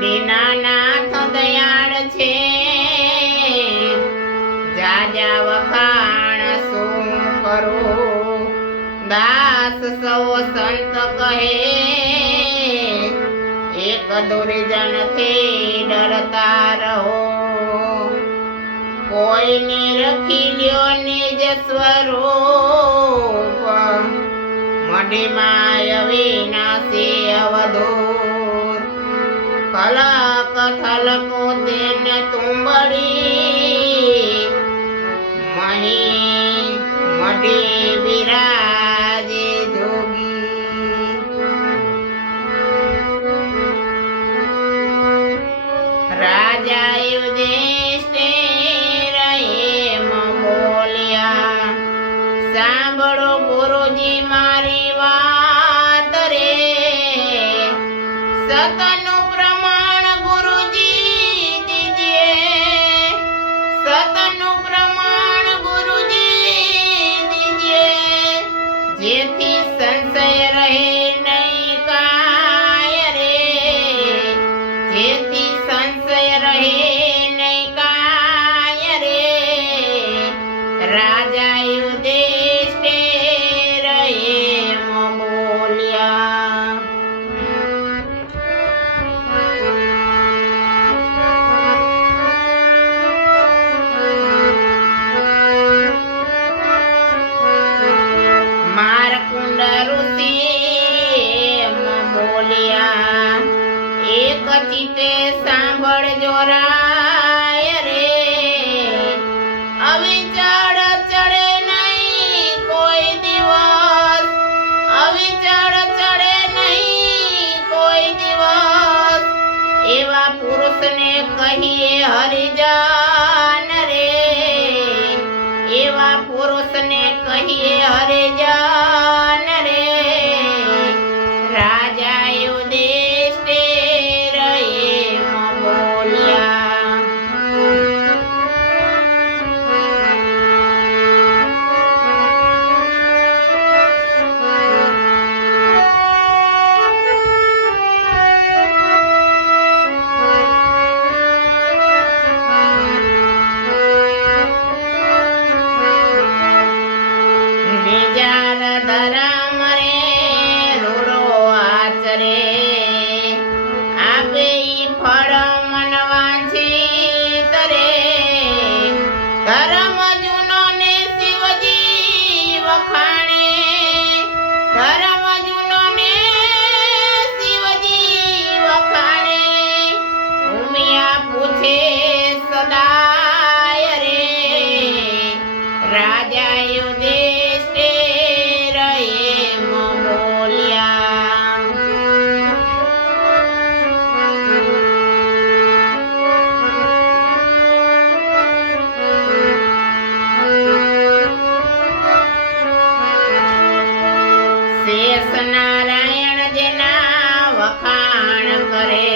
દીનાનાથ દયાળ છે, જાજા વખાણ શું કરું, દાસ સૌ સંત કહે, એક દુર્જનથી ડરતા રહો, કોઈને રખી લ્યો નિજ સ્વરૂપ, મઢીમાં અવિનાશી અવધૂત, કલક થલકો તેને તુંબડી, મહી મઢી વિરાજે જોગી. રાજા યુધિષ્ઠિર એમ બોલ્યા, સાંભળો ગુરુજી મારી વાત રે, સતનું પ્રમાણ ગુરુજી દીજે, સતનું પ્રમાણ ગુરુજી દીજે, જેથી સંશય રહે નહીં કાય રે, જેથી સંશય રહે નહીં કાય રે. રાજા યુધિષ્ઠિર એમ બોલ્યા. મારકુંડ ઋષિ એમ બોલ્યા, એક ચિતે સાંભળજો રાય રે, અવિચળ ચડે નહીં કોઈ દિવસ, અવિચળ ચડે નહીં કોઈ દિવસ, એવા પુરુષને કહીએ હરિજન રે, એવા પુરુષને કહીએ હરિજન રે. રાજા યુધિષ્ઠિર એમ બોલ્યા. નિજાર ધરમ રે રૂડો આચરે, આપે ઈ ફળ મન વાંછિત રે, ધર્મ જૂનો ને શિવજી વખાણે, ધર્મ જૂનો ને શિવજી વખાણે, ઉમિયા પૂછે સદાય રે. રાજા યુધિષ્ઠિર એમ બોલ્યા. શેષ નારાયણ જેના વખાણ કરે,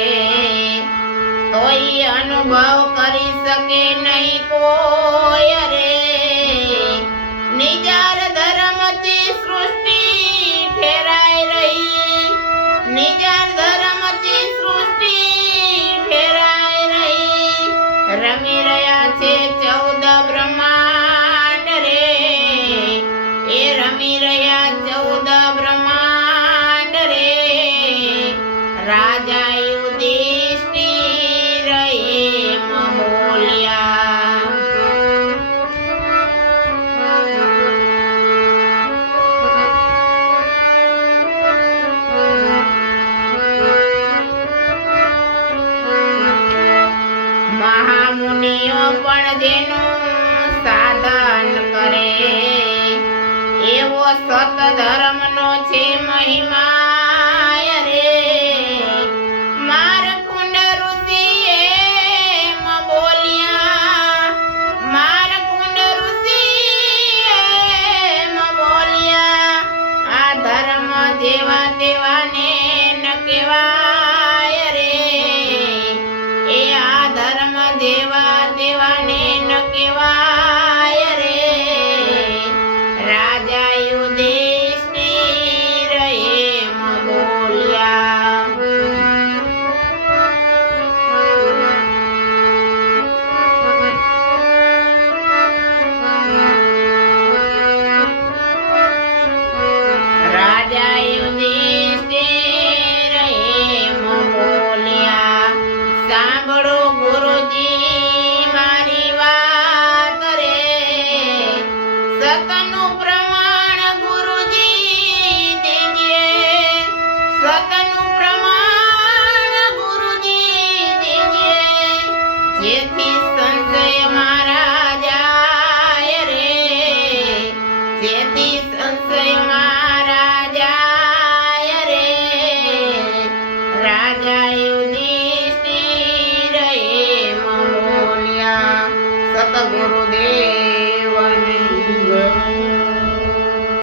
તોય અનુભવ કરી શકે નહીં કોઈ રે, નિજાર ધર્મથી સૃષ્ટિ ઠેરાઈ રહી, નિજાર ધર્મથી સૃષ્ટિ ઠેરાઈ રહી, રમી રહ્યા છે 14 બ્રહ્માંડ રે, એ રમી રહ્યા 14 બ્રહ્માંડ રે. રાજા યુધિષ્ઠિર એમ બોલ્યા. મહામુનિઓ પણ જેનું સાધન કરે, એવો સત ધર્મનો છે મહિમા